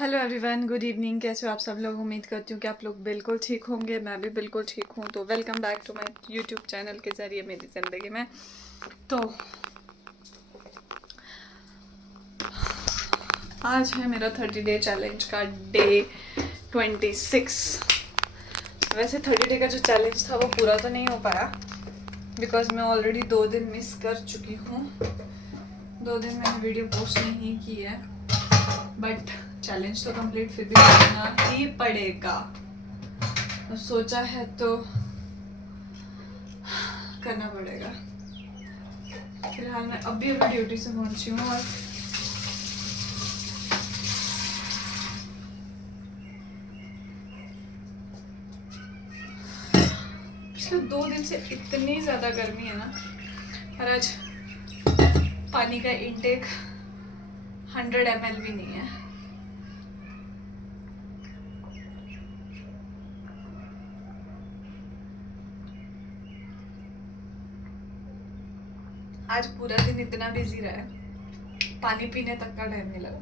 Hello everyone, good evening. कैसे हो आप सब लोग? उम्मीद करती हूँ कि आप लोग बिल्कुल ठीक होंगे। मैं भी बिल्कुल ठीक हूँ। तो welcome back to my YouTube channel के ज़रिए मेरी ज़िंदगी में। तो आज है मेरा 30 डे चैलेंज का डे 26। वैसे 30 डे का जो चैलेंज था वो पूरा तो नहीं हो पाया बिकॉज मैं ऑलरेडी 2 दिन मिस कर चुकी हूँ। 2 दिन मैंने वीडियो पोस्ट नहीं की है, बट चैलेंज तो कंप्लीट फिर भी करना ही पड़ेगा। तो सोचा है तो करना पड़ेगा। फिलहाल मैं अभी ड्यूटी से पहुंची हूँ और पिछले 2 दिन से इतनी ज़्यादा गर्मी है ना। और आज पानी का इंटेक 100 ml भी नहीं है। आज पूरा दिन इतना बिजी रहा है, पानी पीने तक का टाइम नहीं लगा।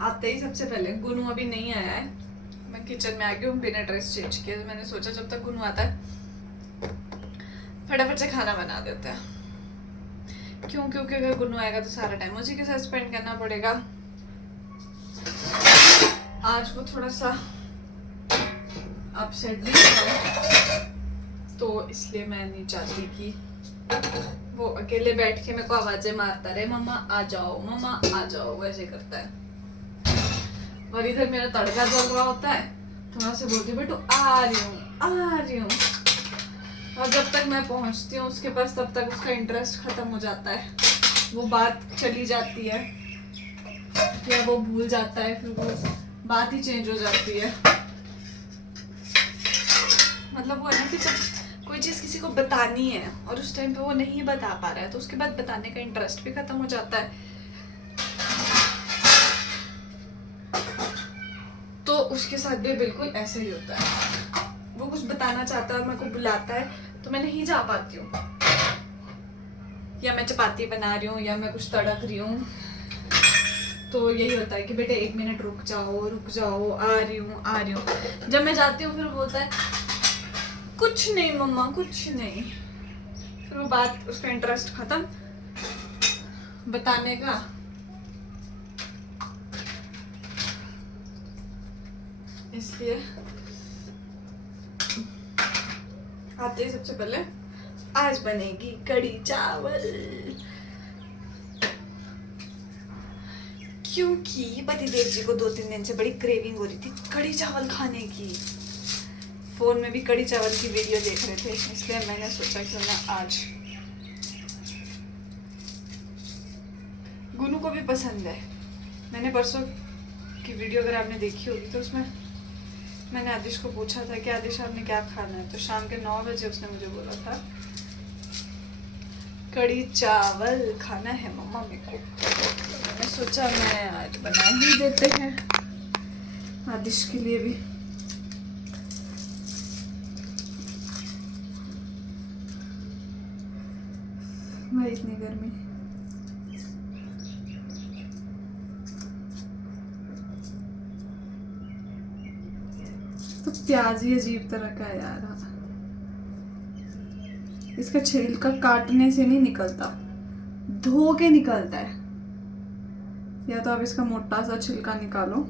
आते ही सबसे पहले गुनू अभी नहीं आया है। मैं किचन में आ गई हूँ बिना ड्रेस चेंज किए। तो मैंने सोचा जब तक गुनू आता है फटाफट से खाना बना देते हैं। क्यों? क्योंकि अगर गुनू आएगा तो सारा टाइम उसी के साथ स्पेंड करना पड़ेगा। आज वो थोड़ा सा अपसेट भी है, तो इसलिए मैं नहीं चाहती कि वो अकेले बैठ के मेरे को आवाजें मारता रहे, मम्मा आ जाओ, मम्मा आ जाओ, वैसे करता है। और इधर मेरा तड़का जल रहा होता है तो मैं उसे बोलती हूँ बेटू आ रही हूँ, आ रही हूँ। और जब तक मैं पहुँचती हूँ उसके पास तब तक उसका इंटरेस्ट खत्म हो जाता है। वो बात चली जाती है या वो भूल जाता है, फिर वो बात ही चेंज हो जाती है। मतलब वो है ना कि जब कोई चीज़ किसी को बतानी है और उस टाइम पे वो नहीं बता पा रहा है तो उसके बाद बताने का इंटरेस्ट भी खत्म हो जाता है। तो उसके साथ भी बिल्कुल ऐसे ही होता है। वो कुछ बताना चाहता है और मेरे को बुलाता है तो मैं नहीं जा पाती हूँ। या मैं चपाती बना रही हूँ या मैं कुछ तड़क रही हूँ तो यही होता है कि बेटे 1 मिनट रुक जाओ, आ रही हूँ। जब मैं जाती हूँ फिर बोलता है कुछ नहीं मम्मा, कुछ नहीं। फिर वो बात, उसका इंटरेस्ट खत्म बताने का। इसलिए आते ही सबसे पहले आज बनेगी कढ़ी चावल, क्योंकि पतिदेव जी को 2-3 दिन से बड़ी क्रेविंग हो रही थी कढ़ी चावल खाने की। फोन में भी कढ़ी चावल की वीडियो देख रहे थे, इसलिए मैंने सोचा क्यों ना आज। गुनू को भी पसंद है। मैंने परसों की वीडियो अगर आपने देखी होगी तो उसमें मैंने आदिश को पूछा था कि आदिश आपने क्या खाना है, तो शाम के 9 बजे उसने मुझे बोला था कढ़ी चावल खाना है मम्मा मेरे को। मैंने सोचा मैं आज बना ही देते हैं आदिश के लिए भी। भाई इतनी गर्मी। तो प्याज ही अजीब तरह का है यार। इसका छिलका काटने से नहीं निकलता, धो के निकलता है। या तो आप इसका मोटा सा छिलका निकालो,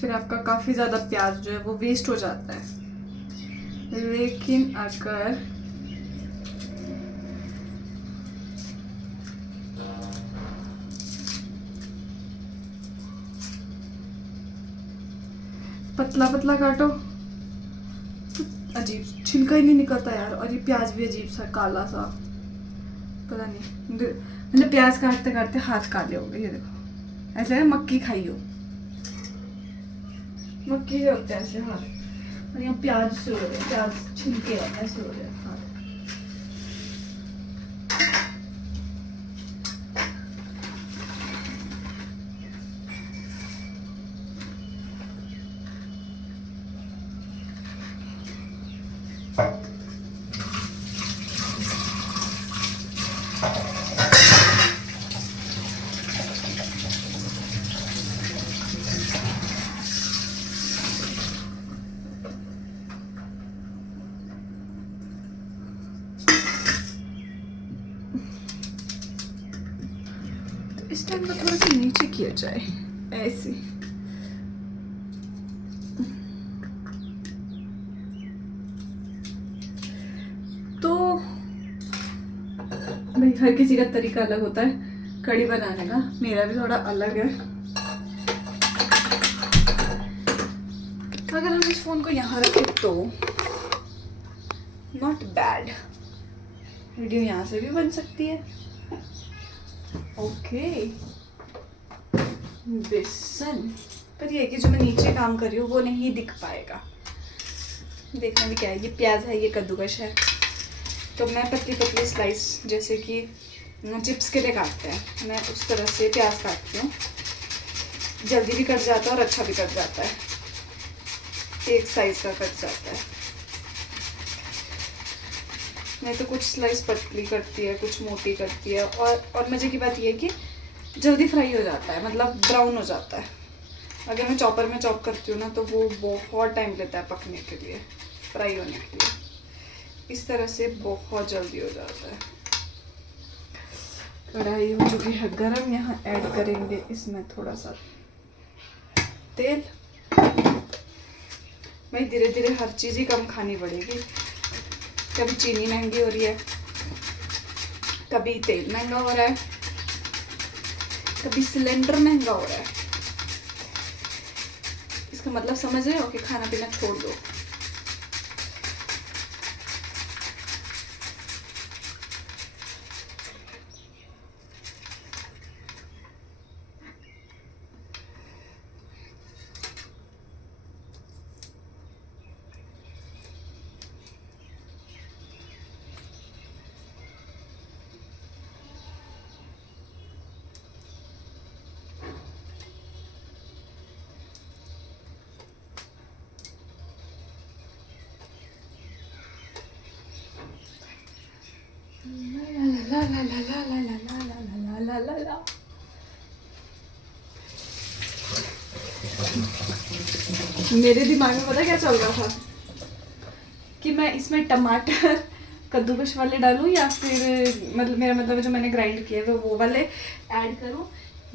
फिर आपका काफी ज्यादा प्याज जो है वो वेस्ट हो जाता है। लेकिन अगर पतला पतला काटो तो अजीब छिलका ही नहीं निकलता यार। और ये प्याज भी अजीब सा काला सा, पता नहीं, मतलब प्याज काटते काटते हाथ काले हो गए। ये देखो ऐसे है मक्की खाई हो, मक्की से होते हैं ऐसे हाथ। और यहाँ प्याज से हो रहे, प्याज छिलके ऐसे हो रहे हैं हाथ। इनको थोड़ा सा नीचे किया जाए, ऐसे। तो भाई हर किसी का तरीका अलग होता है कढ़ी बनाने का, मेरा भी थोड़ा अलग है। अगर हम इस फोन को यहाँ रखें तो नॉट बैड, वीडियो यहाँ से भी बन सकती है। ओके बेसन, पर ये है कि जो मैं नीचे काम कर रही हूँ वो नहीं दिख पाएगा। देखना भी क्या है, ये प्याज है, ये कद्दूकश है, तो मैं पतली पतली स्लाइस जैसे कि चिप्स के लिए काटते हैं, मैं उस तरह से प्याज काटती हूँ। जल्दी भी कट जाता है और अच्छा भी कट जाता है, एक साइज का कट जाता है। मैं तो कुछ स्लाइस पतली करती है, कुछ मोटी करती है, और मज़े की बात यह है कि जल्दी फ्राई हो जाता है, मतलब ब्राउन हो जाता है। अगर मैं चॉपर में चॉप करती हूँ ना तो वो बहुत टाइम लेता है पकने के लिए, फ्राई होने के लिए। इस तरह से बहुत जल्दी हो जाता है। कढ़ाई हो चुकी है गरम, यहाँ ऐड करेंगे इसमें थोड़ा सा तेल। भाई धीरे धीरे हर चीज़ ही कम खानी पड़ेगी। कभी चीनी महंगी हो रही है, कभी तेल महंगा हो रहा है, कभी सिलेंडर महंगा हो रहा है। इसका मतलब समझ रहे हो कि खाना पीना छोड़ दो। ला ला ला ला ला ला ला ला ला ला ला। मेरे दिमाग में पता क्या चल रहा था कि मैं इसमें टमाटर कद्दूकस वाले डालूं या फिर मतलब मेरा मतलब जो मैंने ग्राइंड किए वो वाले ऐड करूं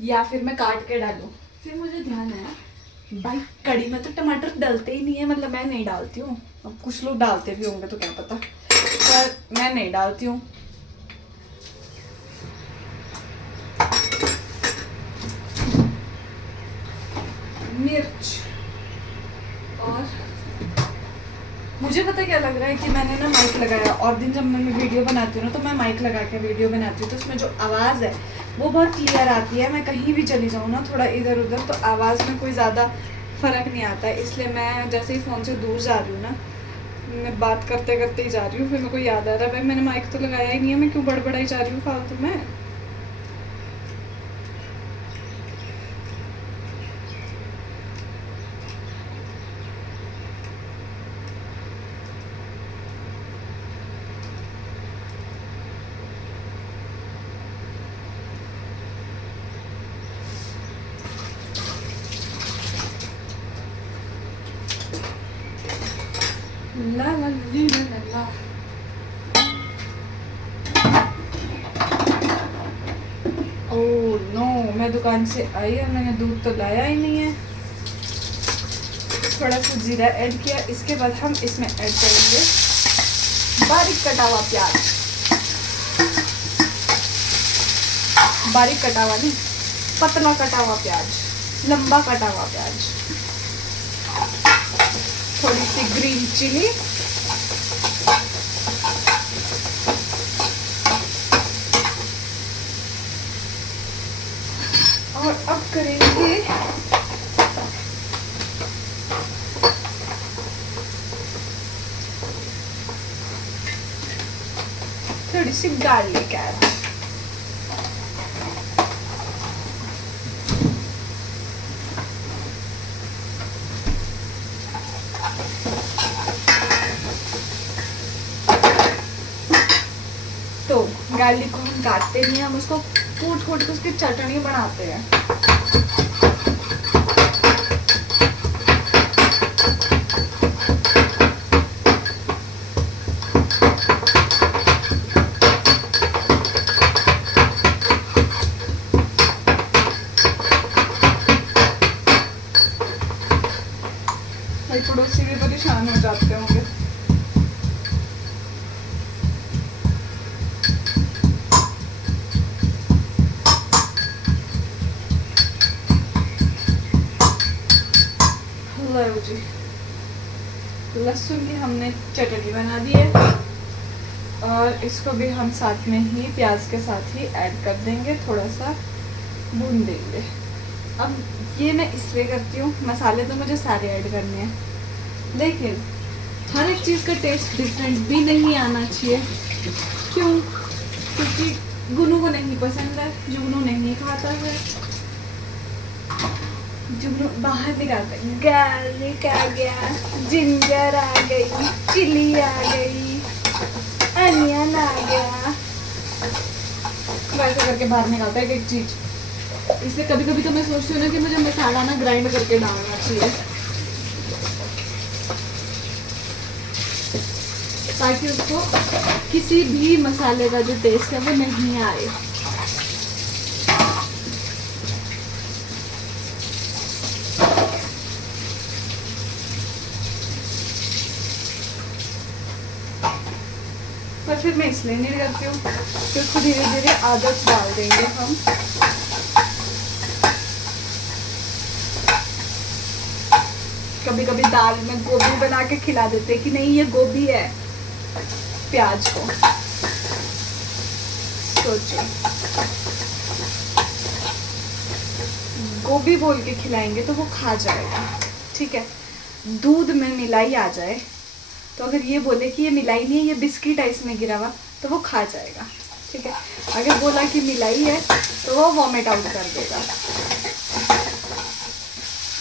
या फिर मैं काट के डालूं। फिर मुझे ध्यान आया भाई कढ़ी में तो टमाटर डलते ही नहीं है, मतलब मैं नहीं डालती हूँ। अब कुछ लोग डालते भी होंगे तो क्या पता, पर मैं नहीं डालती हूँ। मिर्च, और मुझे पता क्या लग रहा है कि मैंने ना माइक लगाया, और दिन जब मैं वीडियो बनाती हूँ ना तो मैं माइक लगा के वीडियो बनाती हूँ, तो उसमें जो आवाज़ है वो बहुत क्लियर आती है। मैं कहीं भी चली जाऊँ ना थोड़ा इधर उधर तो आवाज़ में कोई ज़्यादा फ़र्क नहीं आता है। इसलिए मैं जैसे ही फ़ोन से दूर जा रही हूँ ना, मैं बात करते करते ही जा रही हूँ, फिर मेरे को याद आ रहा है भाई मैंने माइक तो लगाया ही नहीं है, मैं क्यों बड़बड़ाई जा रही हूँ फालतू में। ला ला ली ला ला ला। ओह नो, मैं दुकान से आई और मैंने दूध तो लाया ही नहीं है। थोड़ा सा जीरा ऐड किया, इसके बाद हम इसमें ऐड करेंगे बारीक कटा हुआ प्याज। बारीक कटा हुआ नहीं, पतला कटा हुआ प्याज, लंबा कटा हुआ प्याज, थोड़ी सी ग्रीन चिली, और अब करेंगे थोड़ी सी गार्लिक ऐड। तो गार्लिक को हम काटते नहीं हैं, हम उसको कूट कूट के उसकी चटनी बनाते हैं। भाई पड़ोसी भी परेशान हो जाते होंगे। लो जी, लहसुन की हमने चटनी बना दी है और इसको भी हम साथ में ही प्याज के साथ ही ऐड कर देंगे, थोड़ा सा भून देंगे। अब ये मैं इसलिए करती हूँ, मसाले तो मुझे सारे ऐड करने हैं, लेकिन हर एक चीज़ का टेस्ट डिफरेंट भी नहीं आना चाहिए। क्यों? क्योंकि गुनू को नहीं पसंद है, जुगनू नहीं खाता है, जुगनू बाहर निकालता है, गार्लिक आ गया, जिंजर आ गई, चिली आ गई, अनियन आ गया, वैसे करके बाहर निकालता है एक चीज़। इसलिए कभी कभी तो मैं सोचती हूँ ना कि मुझे मसाला ना ग्राइंड करके डालना चाहिए, ताकि उसको किसी भी मसाले का जो टेस्ट है वो नहीं आए। पर फिर मैं इसलिए नहीं करती हूँ कि उसको धीरे धीरे आदत डाल देंगे हम। कभी कभी दाल में गोभी बना के खिला देते कि नहीं ये गोभी है, प्याज को सोचो, गोभी बोल के खिलाएंगे तो वो खा जाएगा, ठीक है। दूध में मिलाई आ जाए तो अगर ये बोले कि ये मिलाई नहीं है, ये बिस्किट है इसमें गिरा हुआ, तो वो खा जाएगा, ठीक है। अगर बोला कि मिलाई है तो वो वॉमिट आउट कर देगा।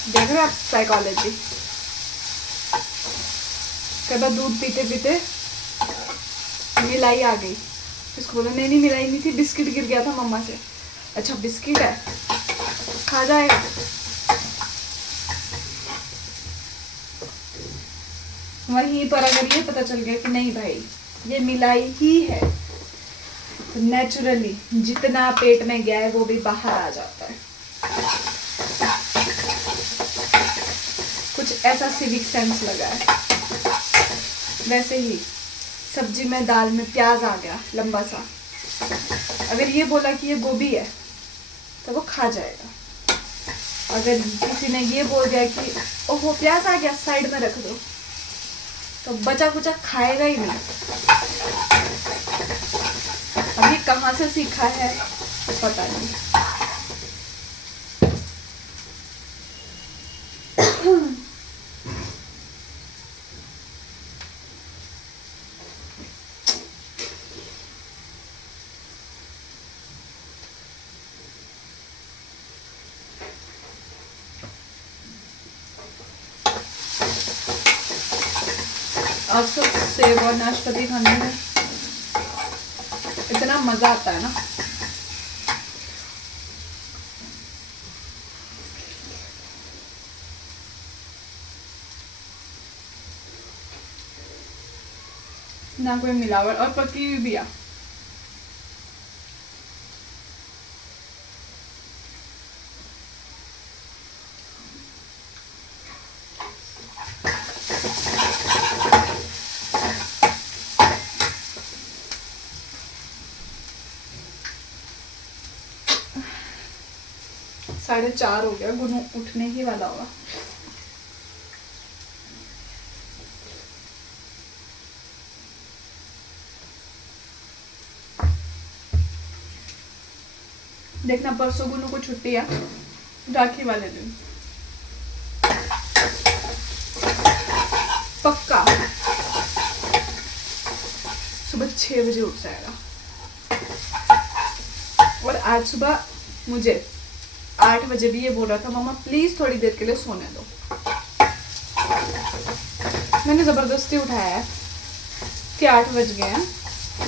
देख रहे हो आप साइकोलॉजी। कई बार दूध पीते पीते मिलाई आ गई, इसको बोला नहीं मिलाई नहीं थी, बिस्किट गिर गया था मम्मा से। अच्छा बिस्किट है, खा जाएगा। वहीं पर अगर ये पता चल गया कि नहीं भाई ये मिलाई ही है, तो नेचुरली जितना पेट में गया है वो भी बाहर आ जाता है। कुछ ऐसा सिविक सेंस लगा है। वैसे ही सब्जी में, दाल में प्याज आ गया लंबा सा, अगर ये बोला कि ये गोभी है तो वो खा जाएगा। अगर किसी ने ये बोल दिया कि ओहो प्याज आ गया साइड में रख दो, तो बचा कुचा खाएगा ही नहीं। अब ये कहाँ से सीखा है पता नहीं। आज तो सेब और नाशपाती खाने में इतना मजा आता है ना। ना कोई मिलावट, और पकी हुई भी है। साढ़े 4 हो गया, गुनू उठने ही वाला होगा। देखना परसों गुनू को छुट्टी है, राखी वाले दिन पक्का सुबह 6 बजे उठ जाएगा। और आज सुबह मुझे 8 बजे भी ये बोल रहा था मम्मा प्लीज थोड़ी देर के लिए सोने दो। मैंने जबरदस्ती उठाया है कि 8 बज गए हैं,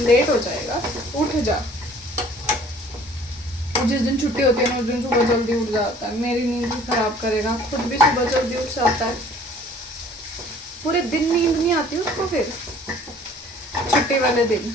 लेट हो जाएगा, उठ जा। जिस दिन छुट्टी होती है ना उस दिन सुबह जल्दी उठ जाता है। मेरी नींद भी खराब करेगा, खुद भी सुबह जल्दी उठ जाता है। पूरे दिन नींद नहीं आती उसको फिर छुट्टी वाले दिन।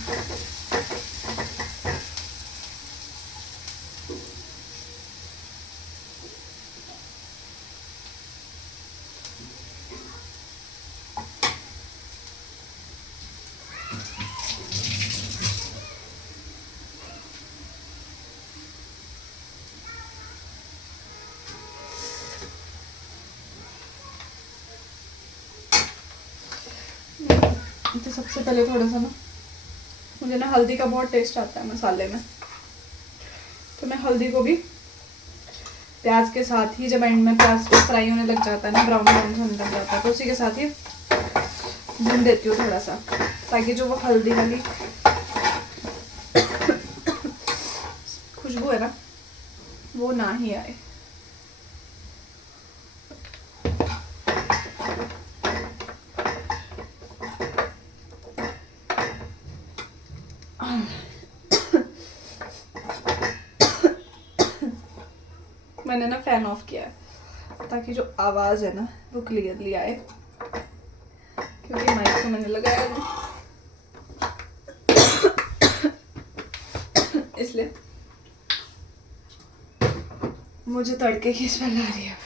तो सबसे पहले थोड़ा सा ना, मुझे ना हल्दी का बहुत टेस्ट आता है मसाले में, तो मैं हल्दी को भी प्याज के साथ ही, जब एंड में प्याज फ्राई होने लग जाता है ना, ब्राउन ब्राउन होने लग जाता है, तो उसी के साथ ही भून देती हूँ थोड़ा सा, ताकि जो वो हल्दी वाली खुशबू है ना वो ना ही आए। मैंने ना फैन ऑफ किया है ताकि जो आवाज़ है ना वो क्लियरली आए, क्योंकि माइक तो मैंने लगाया नहीं, इसलिए मुझे तड़के की स्मेल आ रही है।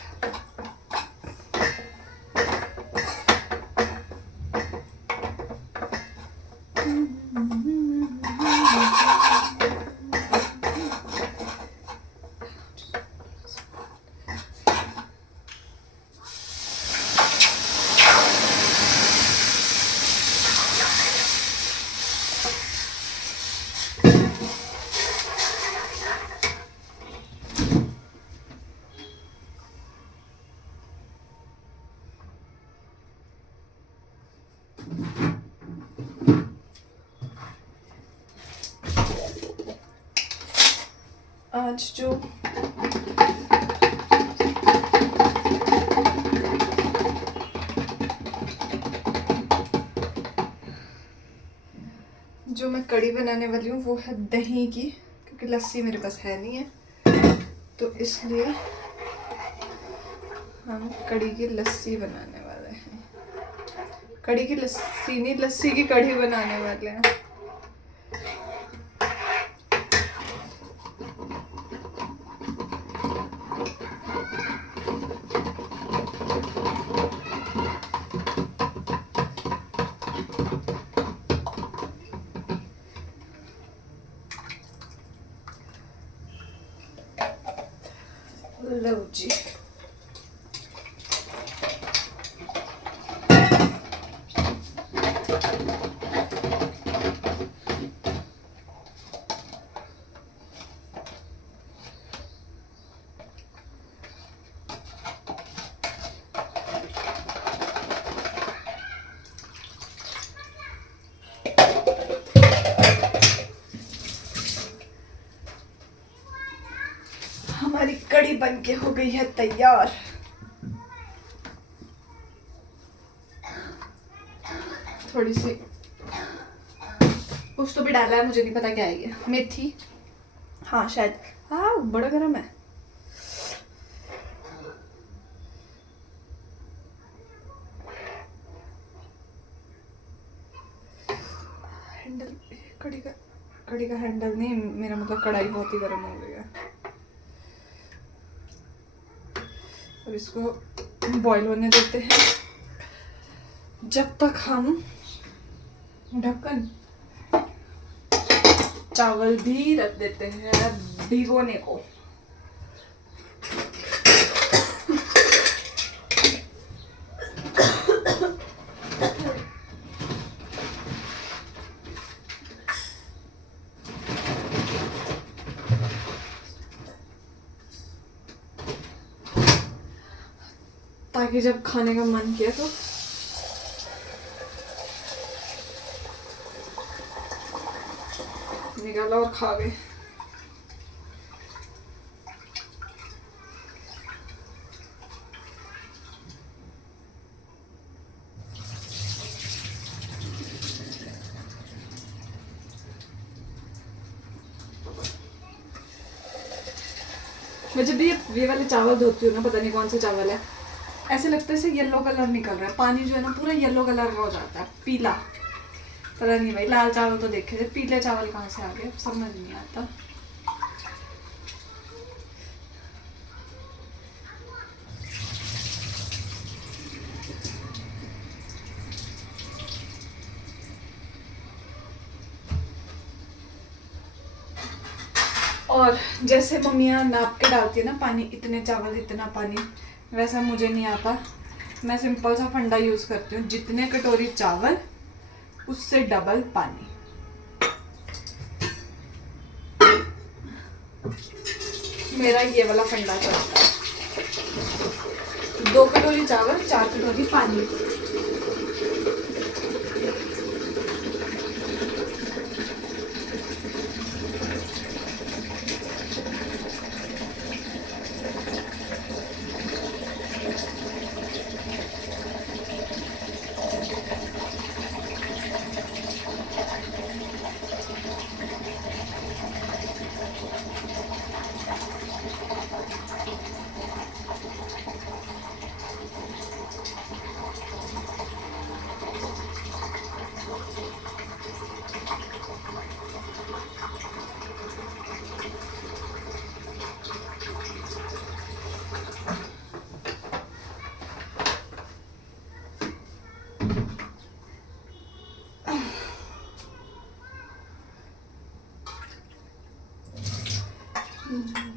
आज जो मैं कढ़ी बनाने वाली हूँ वो है दही की, क्योंकि लस्सी मेरे पास है नहीं है, तो इसलिए हम कढ़ी की लस्सी बनाने वाले हैं। कढ़ी की लस्सी नहीं, लस्सी की कढ़ी बनाने वाले हैं। लो जी, हमारी कढ़ी बनके हो गई है तैयार। थोड़ी सी कुछ तो भी डाला है, मुझे नहीं पता क्या है ये, मेथी, हाँ शायद, हाँ बड़ा गरम है। हैंडल, कढ़ी का हैंडल नहीं, मेरा मतलब कढ़ाई बहुत ही गर्म हो गई है। अब इसको बॉईल होने देते हैं जब तक हम ढक्कन चावल भी रख देते हैं भिगोने को। ताकि जब खाने का मन किया तो निकाला और खा गए। मैं जब भी ये वाले चावल धोती हूँ ना, पता नहीं कौन से चावल है, ऐसे लगता है से येलो कलर निकल रहा है, पानी जो है ना पूरा येलो कलर का हो जाता है, पीला। पता नहीं भाई, लाल चावल तो देखे थे, पीले चावल कहाँ से आ गए समझ नहीं आता। और जैसे मम्मियाँ नाप के डालती है ना पानी, इतने चावल इतना पानी, वैसा मुझे नहीं आता। मैं सिंपल सा फंडा यूज़ करती हूँ, जितने कटोरी चावल उससे डबल पानी। मेरा ये वाला फंडा चलता है, 2 कटोरी चावल 4 कटोरी पानी।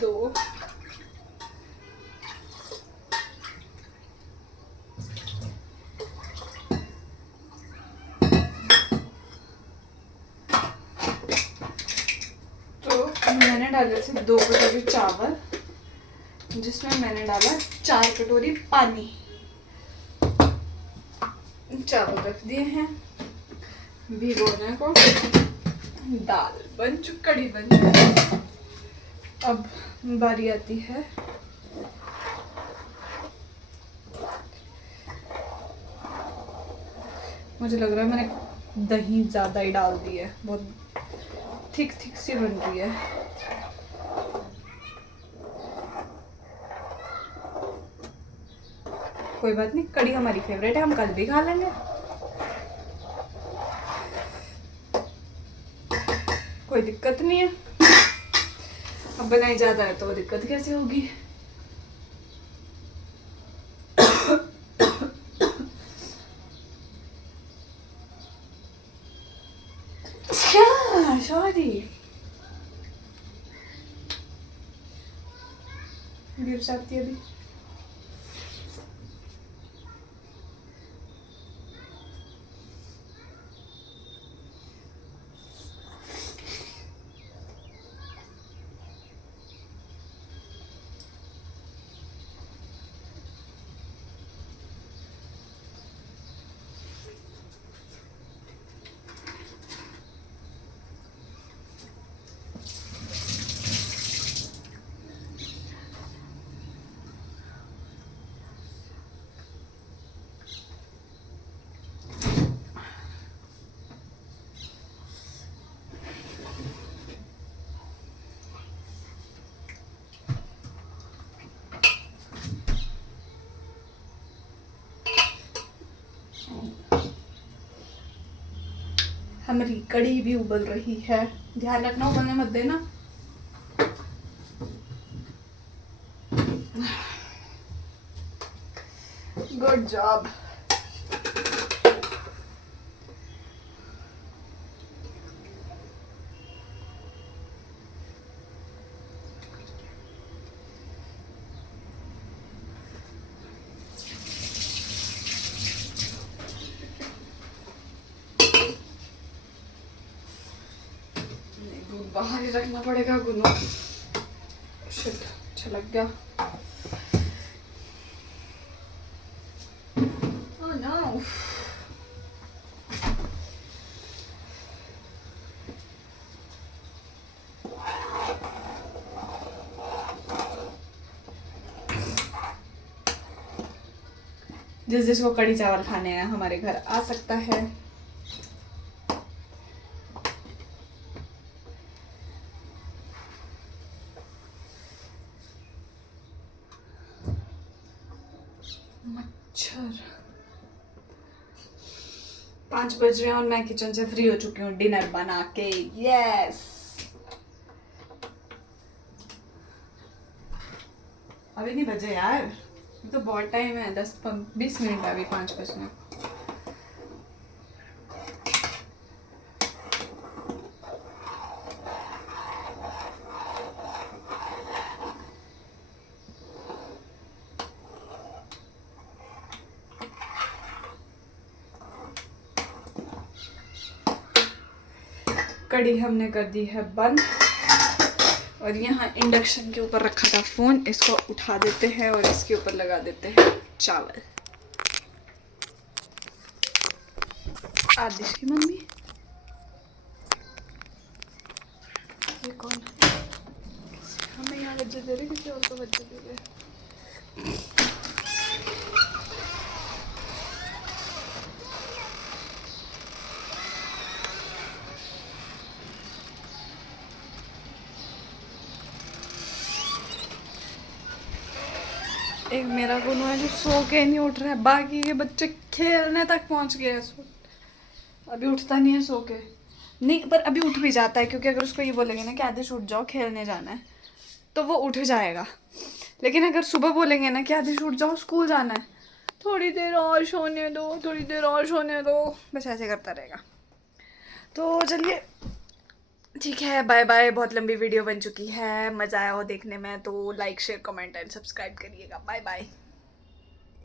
दो तो मैंने डाले थे 2 कटोरी चावल, जिसमें मैंने डाला 4 कटोरी पानी। चावल रख दिए हैं भिगोने को। दाल बन चुकी, कढ़ी बन चुकी। अब बारी आती है मुझे लग रहा है मैंने दही ज़्यादा ही डाल दी है, बहुत थिक थिक सी बन रही है। कोई बात नहीं, कढ़ी हमारी फेवरेट है, हम कल भी खा लेंगे, कोई दिक्कत नहीं है। अब बनाई ज़्यादा है तो दिक्कत कैसे होगी। सॉरी, गिर जाती है अभी। हमारी कढ़ी भी उबल रही है, ध्यान रखना उबलने मत देना। Good job. बाहर ही रखना पड़ेगा गुनो। शिट, छलक गया। Oh no. जिसको कढ़ी चावल खाने हैं हमारे घर आ सकता है। मच्छर 5 बज रहे हैं और मैं किचन से फ्री हो चुकी हूँ डिनर बना के। यस, अभी नहीं बजे यार, तो बहुत टाइम है, 10-20 मिनट है अभी 5 बजने। कढ़ी हमने कर दी है बंद और यहाँ इंडक्शन के ऊपर रखा था फ़ोन, इसको उठा देते हैं और इसके ऊपर लगा देते हैं चावल। आदिश की मम्मी, ये कौन है? हमें यहाँ बच्चे दे रहे, किसी और को बच्चे दे रहे। एक मेरा गुनू है जो सो के नहीं उठ रहा है, बाकी के बच्चे खेलने तक पहुंच गए हैं। अभी उठता नहीं है सो के, नहीं पर अभी उठ भी जाता है, क्योंकि अगर उसको ये बोलेंगे ना कि आदिश उठ जाओ खेलने जाना है तो वो उठ जाएगा। लेकिन अगर सुबह बोलेंगे ना कि आदिश उठ जाओ स्कूल जाना है, थोड़ी देर और सोने दो, थोड़ी देर और सोने दो, बस ऐसे करता रहेगा। तो चलिए ठीक है, बाय बाय। बहुत लंबी वीडियो बन चुकी है, मज़ा आया हो देखने में तो like share comment and subscribe करिएगा। Bye bye.